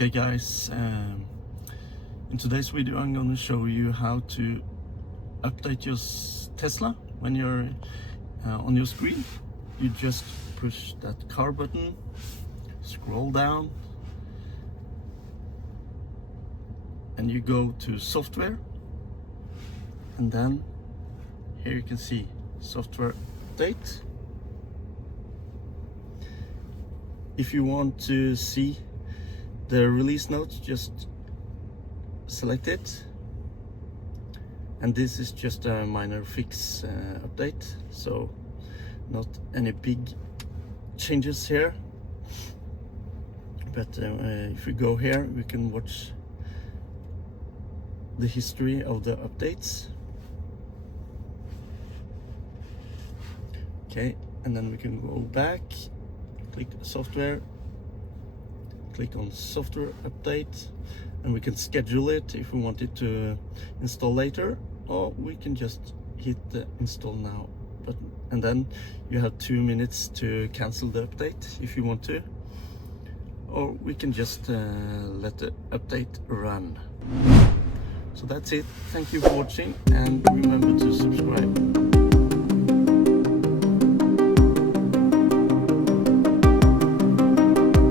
Okay guys, in today's video I'm going to show you how to update your Tesla when you're on your screen. You just push that car button, scroll down, and you go to software, and then here you can see software update. If you want to see the release notes, just select it, and this is just a minor fix update, so not any big changes here. But if we go here, we can watch the history of the updates. Okay, and then we can go back, click software, click on software update, and we can schedule it if we want it to install later, or we can just hit the install now button, and then you have 2 minutes to cancel the update if you want to, or we can just let the update run. So that's it. Thank you for watching, and remember to subscribe.